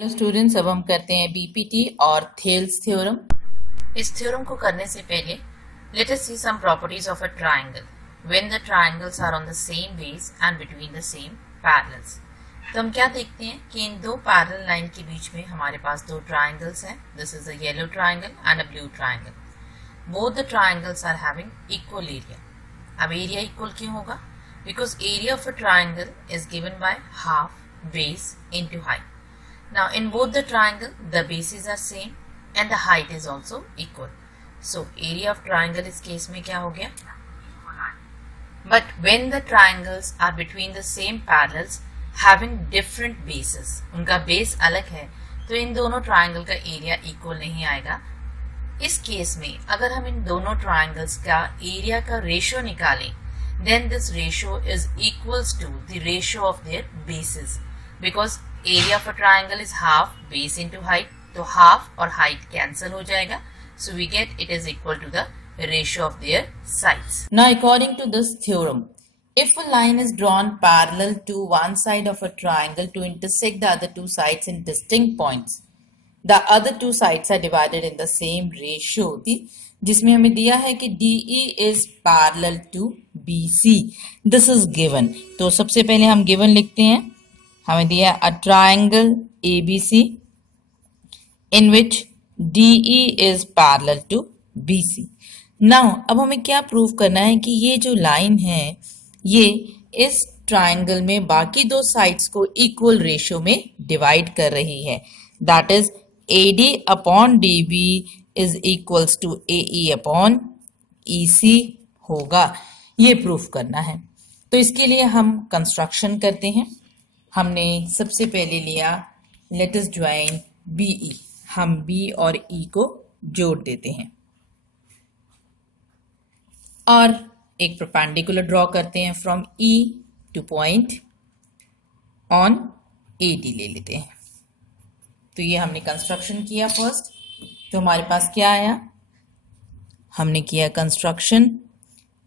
Hello students, अब हम करते हैं बीपीटी और थेल्स थ्योरम। इस थ्योरम को करने से पहले let us see some properties of a triangle when the triangles are on the same base and between the same parallels. तो हम क्या देखते हैं कि इन दो पैरेलल लाइन के बीच में हमारे पास दो ट्रायंगल्स हैं। This is a yellow triangle and a blue triangle. Both the triangles are having equal area. अब एरिया इक्वल क्यों होगा? Because area of a triangle is given by half base into height. Now in both the triangle, the bases are same and the height is also equal. So area of triangle इस case में क्या हो गया? But when the triangles are between the same parallels having different bases, उनका base अलग है, तो इन दोनों triangle का area equal नहीं आएगा. इस केस में अगर हम इन दोनों triangles का area का ratio निकालें, then this ratio is equals to the ratio of their bases. Because area of a triangle is half base into height, तो half और height cancel हो जाएगा, so we get it is equal to the ratio of their sides. Now according to this theorem, if a line is drawn parallel to one side of a triangle to intersect the other two sides in distinct points, the other two sides are divided in the same ratio. जिसमें हमें दिया है कि DE is parallel to BC. This is given. तो सबसे पहले हम given लिखते हैं. हमें दिया a triangle ABC in which DE is parallel to BC. Now अब हमें क्या प्रूव करना है कि ये जो लाइन है ये इस ट्रायंगल में बाकी दो साइड्स को इक्वल रेशियो में डिवाइड कर रही है. That is AD upon DB is equals to AE upon EC होगा. ये प्रूफ करना है. तो इसके लिए हम कंस्ट्रक्शन करते हैं. हमने सबसे पहले लिया लेट अस ज्वाइन BE. हम B और E को जोड़ देते हैं और एक परपेंडिकुलर ड्रॉ करते हैं from E two point on AD ले लेते हैं. तो ये हमने कंस्ट्रक्शन किया फर्स्ट. तो हमारे पास क्या आया? हमने किया construction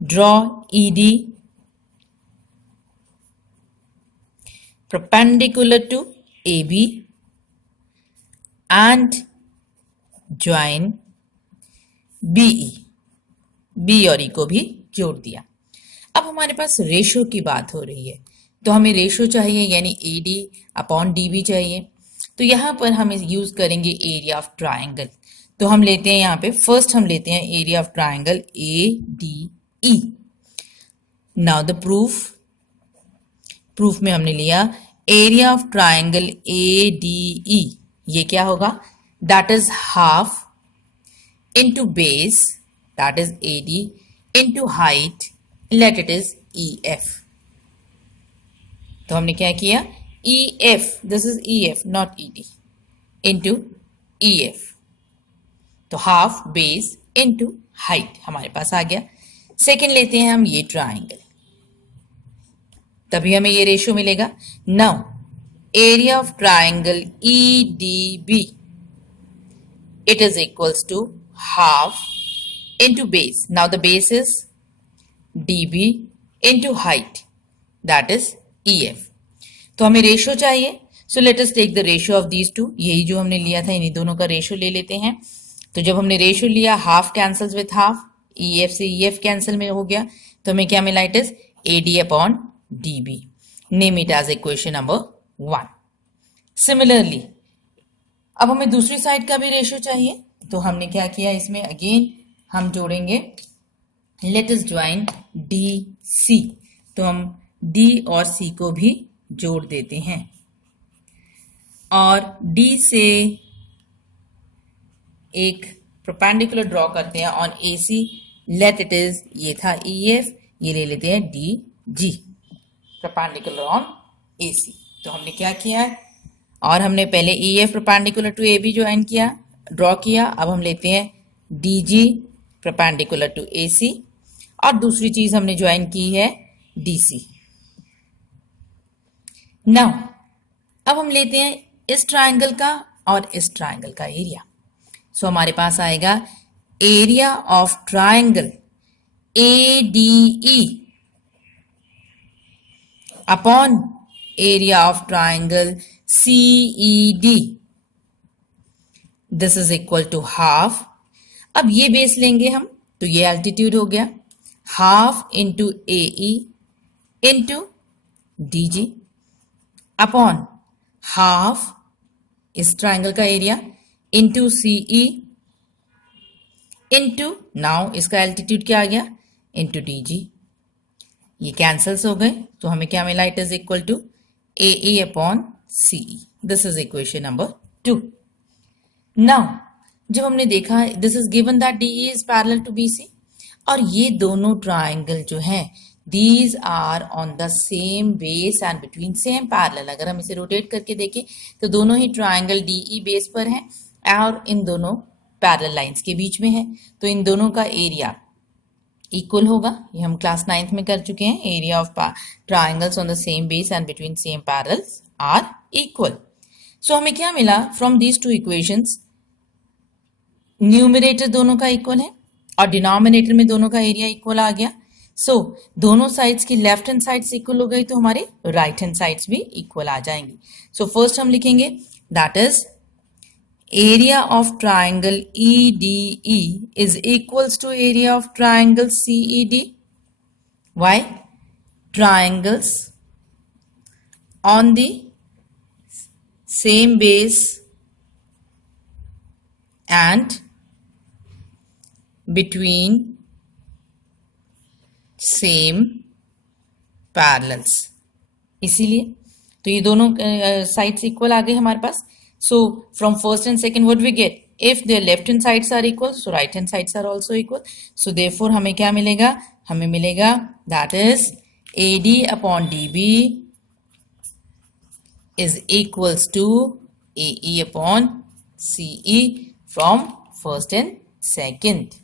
draw ED perpendicular to AB and join BE. B और E को भी जोड़ दिया. अब हमारे पास रेशो की बात हो रही है, तो हमें रेशो चाहिए यानी AD अपॉन DB चाहिए. तो यहां पर हम यूज करेंगे एरिया ऑफ ट्रायंगल. तो हम लेते हैं यहां पे फर्स्ट हम लेते हैं area of triangle ADE. Now the proof में हमने लिया एरिया ऑफ ट्रायंगल ADE. ये क्या होगा? That is half into base that is AD into height let it is EF. तो हमने क्या किया? EF, this is EF not ED into EF. तो हाफ बेस इनटू हाइट हमारे पास आ गया. सेकेंड लेते हैं हम ये ट्रायंगल, तभी हमें ये रेशियो मिलेगा. Now area of triangle EDB it is equals to half into base. Now the base is DB into height that is EF. तो हमें रेशियो चाहिए. So let us take the ratio of these two. यही जो हमने लिया था इन्हीं दोनों का रेशियो ले लेते हैं. तो जब हमने रेशियो लिया half cancels with half, EF से EF कैंसिल में हो गया, तो हमें क्या मिला? It is AD upon DB. Name it as equation number 1. Similarly, अब हमें दूसरी साइड का भी रेशियो चाहिए. तो हमने क्या किया? इसमें अगेन हम जोड़ेंगे लेट अस ज्वाइन DC. तो हम D और C को भी जोड़ देते हैं और D से एक परपेंडिकुलर ड्रॉ करते हैं on AC. Let it is, ये था EF, ये ले लेते हैं DG परपेंडिकुलर ऑन AC. तो हमने क्या किया है? और हमने पहले EF perpendicular to AB join किया, ड्रॉ किया. अब हम लेते हैं DG परपेंडिकुलर टू AC और दूसरी चीज हमने ज्वाइन की है DC. नाउ अब हम लेते हैं इस ट्रायंगल का और इस ट्रायंगल का एरिया. सो हमारे पास आएगा area of triangle ADE upon area of triangle CED this is equal to half. अब ये बेस लेंगे हम, तो ये एल्टीट्यूड हो गया, half into AE into DG upon half इस ट्राइंगल का area into CE into, now इसका एल्टीट्यूड क्या आ गया, इंटू DG. ये कैंसल्स हो गए, तो हमें क्या मिला, it is equal to AE upon CE. This is equation number 2. Now जब हमने देखा this is given that DE is parallel to BC, और ये दोनों ट्राइंगल जो हैं these are on the same base and between same parallel. अगर हम इसे रोटेट करके देखें तो दोनों ही ट्राइंगल DE बेस पर हैं और इन दोनों पैरेलल लाइंस के बीच में है, तो इन दोनों का एरिया इक्वल होगा. ये हम क्लास 9th में कर चुके हैं. Area of triangles on the same base and between same parallels are equal. So हमें क्या मिला from these two equations, numerator दोनों का इक्वल है और डिनोमिनेटर में दोनों का एरिया इक्वल आ गया. सो दोनों साइड्स की लेफ्ट हैंड साइड्स इक्वल हो गई, तो हमारे राइट हैंड साइड्स भी इक्वल आ जाएंगी. सो फर्स्ट हम लिखेंगे that is area of triangle EDE is equals to area of triangle CED. Why? Triangles on the same base and between same parallels. इसीलिए तो ये दोनों साइड्स इक्वल आ गए हमारे पास. So from first and second what we get? If their left hand sides are equal, so right hand sides are also equal. So therefore हमें क्या मिलेगा? हमें मिलेगा that is AD upon DB is equals to AE upon CE from first and second.